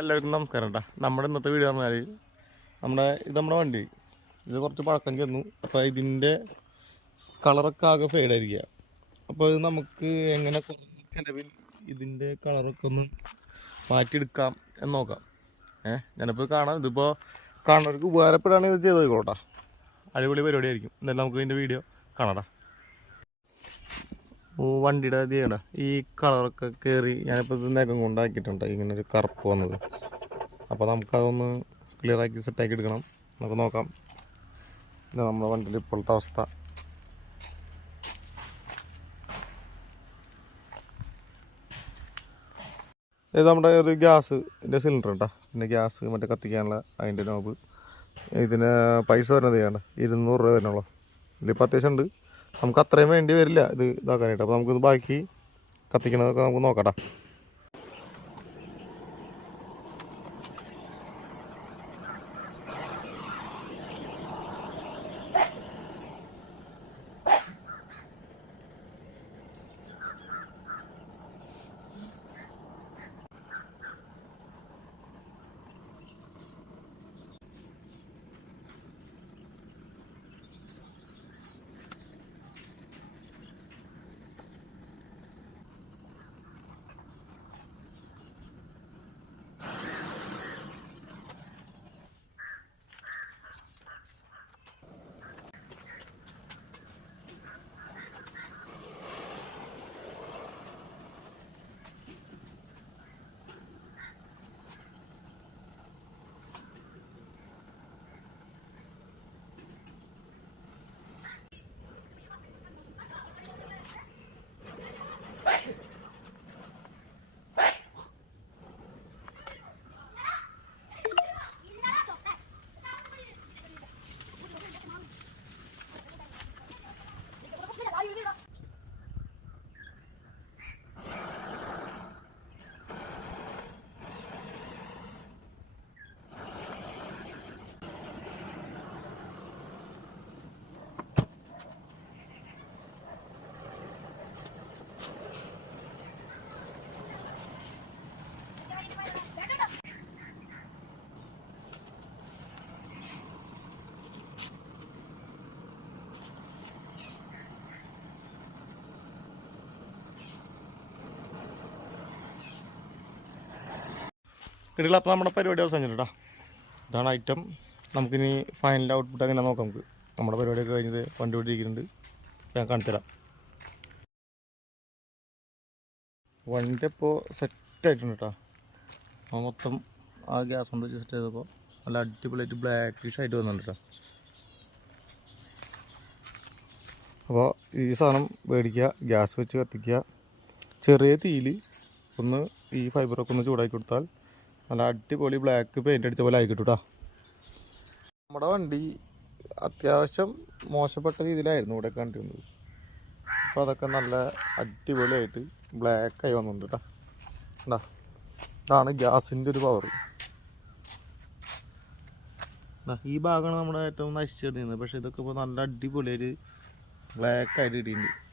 എല്ലാവർക്കും നമസ്കാരം കേട്ടോ നമ്മുടെ ഇന്നത്തെ വീഡിയോ പറഞ്ഞാൽ നമ്മുടെ ഇത് നമ്മുടെ വണ്ടി. ഇത് കുറച്ച് പഴക്കം ചെന്നു. അപ്പോൾ ഇതിന്റെ കളറൊക്കെ ആകെ ഫെയ്ഡായിരിക്കുക അപ്പോൾ ഇത് നമുക്ക് എങ്ങനെ കുറഞ്ഞ ചിലവിൽ ഇതിന്റെ കളറൊക്കെ ഒന്ന് മാറ്റിയെടുക്കാം എന്ന് നോക്കാം. ഏഹ് ഞാനിപ്പോൾ കാണാം. ഇതിപ്പോൾ കാണുന്നവർക്ക് ഉപകാരപ്പെടുകയാണെങ്കിൽ ഇത് ചെയ്ത് കേട്ടോ അടിപൊളി പരിപാടിയായിരിക്കും. എന്നാലും നമുക്ക് ഇതിന്റെ വീഡിയോ കാണാടാ ഓ വണ്ടിയുടെ ഇതാണ് ഈ കളറൊക്കെ കയറി ഞാനിപ്പോൾ ഇത് നഖം കൊണ്ടാക്കിയിട്ടുണ്ട്. ഇങ്ങനെ ഒരു കറുപ്പ് വന്നത്. അപ്പോൾ നമുക്കതൊന്ന് ക്ലിയർ ആക്കി സെറ്റാക്കി എടുക്കണം. നമുക്ക് നോക്കാം. ഇത് നമ്മുടെ വണ്ടിയിൽ ഇപ്പോഴത്തെ അവസ്ഥ. ഇത് നമ്മുടെ ഒരു ഗ്യാസ് ഇതിന്റെ സിലിണ്ടർ കേട്ടോ പിന്നെ ഗ്യാസ് മറ്റേ കത്തിക്കാനുള്ള അതിന്റെ നോബ് ഇതിന് പൈസ വരുന്നത് ചെയ്യണ്ട ഇരുന്നൂറ് രൂപ വരുന്നുള്ളൂ. ഇതിലിപ്പോൾ അത്യാവശ്യം ഉണ്ട്. നമുക്ക് അത്രയും വേണ്ടി വരില്ല. ഇത് ഇതാക്കാനായിട്ട്. അപ്പോൾ നമുക്കിത് ബാക്കി കത്തിക്കണതൊക്കെ നമുക്ക് നോക്കട്ടാ കിട്ടില്ല അപ്പോൾ നമ്മുടെ പരിപാടി അവസാനിച്ചിട്ടാ ഇതാണ് ഐറ്റം നമുക്കിനി ഫൈനൽ ഔട്ട്പുട്ട് അങ്ങനെ നോക്കാം നമുക്ക്. നമ്മുടെ പരിപാടിയൊക്കെ കഴിഞ്ഞത് വണ്ടി ഓടിയിരിക്കുന്നുണ്ട് ഞാൻ കാണിച്ചുതരാം. വണ്ടി ഇപ്പോൾ സെറ്റായിട്ടുണ്ട് കേട്ടോ. മൊത്തം ആ ഗ്യാസ് കൊണ്ട് വെച്ച് സെറ്റ് ചെയ്തപ്പോൾ നല്ല അടിപൊളിയായിട്ട് ബ്ലാക്കിഷ് ആയിട്ട് വന്നിട്ടുണ്ട് കേട്ടോ. അപ്പോൾ ഈ സാധനം മേടിക്കുക ഗ്യാസ് വെച്ച് കത്തിക്കുക. ചെറിയ തീയിൽ ഒന്ന് ഈ ഫൈബറൊക്കെ ഒന്ന് ചൂടാക്കി കൊടുത്താൽ നല്ല അടിപൊളി ബ്ലാക്ക് പെയിന്റ് അടിച്ച പോലെ ആയിക്കിട്ടു കേട്ടോ നമ്മുടെ വണ്ടി അത്യാവശ്യം മോശപ്പെട്ട രീതിയിലായിരുന്നു ഇവിടെ കണ്ടിരുന്നത്. അപ്പോൾ അതൊക്കെ നല്ല അടിപൊളിയായിട്ട് ബ്ലാക്ക് ആയി വന്നിട്ടുണ്ട് കേട്ടോ എന്താ ഇതാണ് ഗ്യാസിന്റെ ഒരു പവർ ഈ ഭാഗമാണ് നമ്മുടെ ഏറ്റവും നശിച്ചിടുന്നത് പക്ഷേ ഇതൊക്കെ ഇപ്പോൾ നല്ല അടിപൊളിയായിട്ട് ബ്ലാക്ക് ആയിട്ട് കിട്ടിയിട്ടുണ്ട്